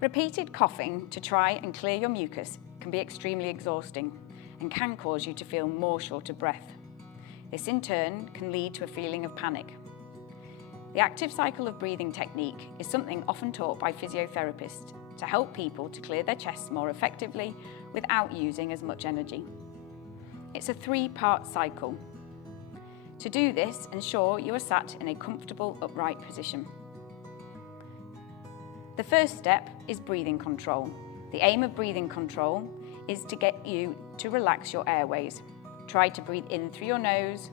Repeated coughing to try and clear your mucus can be extremely exhausting and can cause you to feel more short of breath. This in turn can lead to a feeling of panic. The active cycle of breathing technique is something often taught by physiotherapists to help people to clear their chests more effectively without using as much energy. It's a 3-part cycle. To do this, ensure you are sat in a comfortable upright position. The first step is breathing control. The aim of breathing control is to get you to relax your airways. Try to breathe in through your nose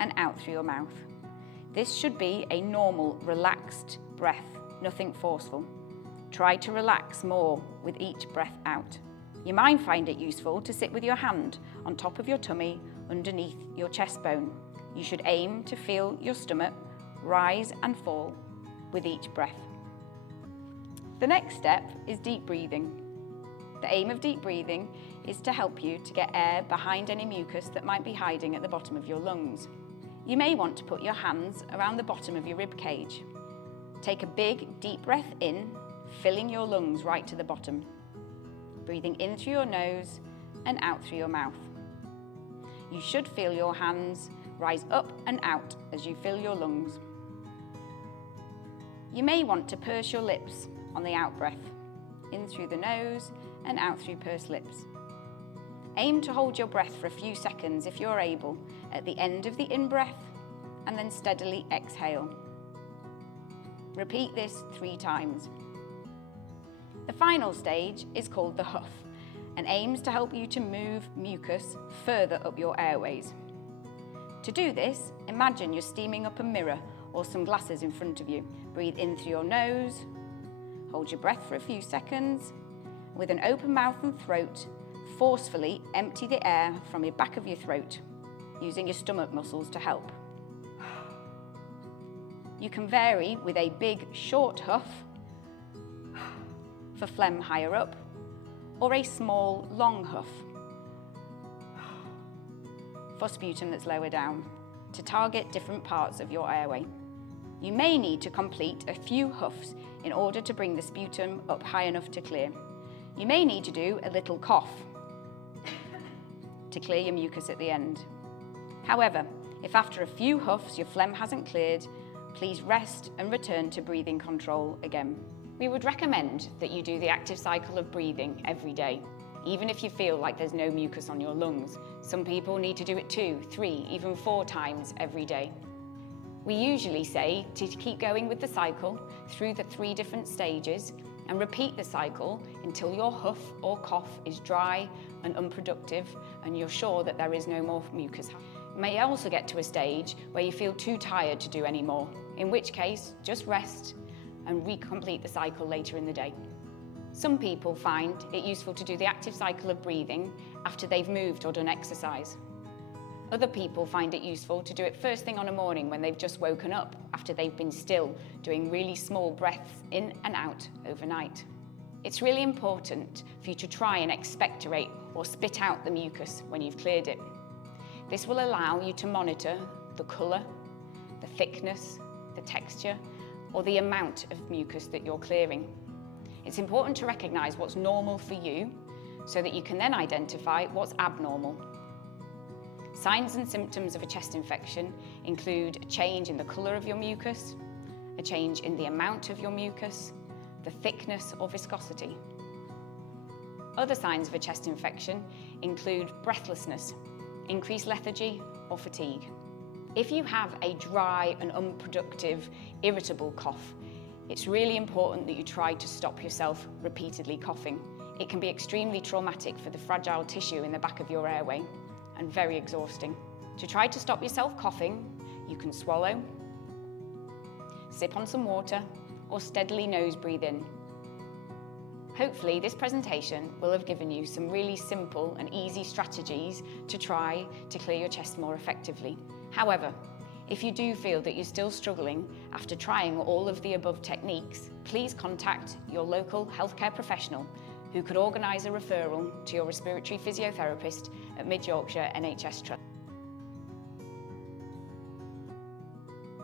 and out through your mouth. This should be a normal, relaxed breath, nothing forceful. Try to relax more with each breath out. You might find it useful to sit with your hand on top of your tummy underneath your chest bone. You should aim to feel your stomach rise and fall with each breath. The next step is deep breathing. The aim of deep breathing is to help you to get air behind any mucus that might be hiding at the bottom of your lungs. You may want to put your hands around the bottom of your rib cage. Take a big, deep breath in, filling your lungs right to the bottom. Breathing in through your nose and out through your mouth. You should feel your hands rise up and out as you fill your lungs. You may want to purse your lips on the out-breath, in through the nose and out through pursed lips. Aim to hold your breath for a few seconds if you're able at the end of the in-breath and then steadily exhale. Repeat this 3 times. The final stage is called the Huff and aims to help you to move mucus further up your airways. To do this, imagine you're steaming up a mirror or some glasses in front of you. Breathe in through your nose, hold your breath for a few seconds. With an open mouth and throat, forcefully empty the air from your back of your throat, using your stomach muscles to help. You can vary with a big, short huff for phlegm higher up, or a small, long huff for sputum that's lower down, to target different parts of your airway. You may need to complete a few huffs in order to bring the sputum up high enough to clear. You may need to do a little cough to clear your mucus at the end. However, if after a few huffs your phlegm hasn't cleared, please rest and return to breathing control again. We would recommend that you do the active cycle of breathing every day, even if you feel like there's no mucus on your lungs. Some people need to do it 2, 3, even 4 times every day. We usually say to keep going with the cycle through the 3 different stages and repeat the cycle until your huff or cough is dry and unproductive and you're sure that there is no more mucus. You may also get to a stage where you feel too tired to do any more, in which case just rest and recomplete the cycle later in the day. Some people find it useful to do the active cycle of breathing after they've moved or done exercise. Other people find it useful to do it first thing on a morning when they've just woken up after they've been still, doing really small breaths in and out overnight. It's really important for you to try and expectorate or spit out the mucus when you've cleared it. This will allow you to monitor the colour, the thickness, the texture, or the amount of mucus that you're clearing. It's important to recognise what's normal for you so that you can then identify what's abnormal. Signs and symptoms of a chest infection include a change in the colour of your mucus, a change in the amount of your mucus, the thickness or viscosity. Other signs of a chest infection include breathlessness, increased lethargy or fatigue. If you have a dry and unproductive, irritable cough, it's really important that you try to stop yourself repeatedly coughing. It can be extremely traumatic for the fragile tissue in the back of your airway and very exhausting. To try to stop yourself coughing, you can swallow, sip on some water, or steadily nose breathe in. Hopefully this presentation will have given you some really simple and easy strategies to try to clear your chest more effectively. However, if you do feel that you're still struggling after trying all of the above techniques, please contact your local healthcare professional who could organise a referral to your respiratory physiotherapist at Mid Yorkshire NHS Trust.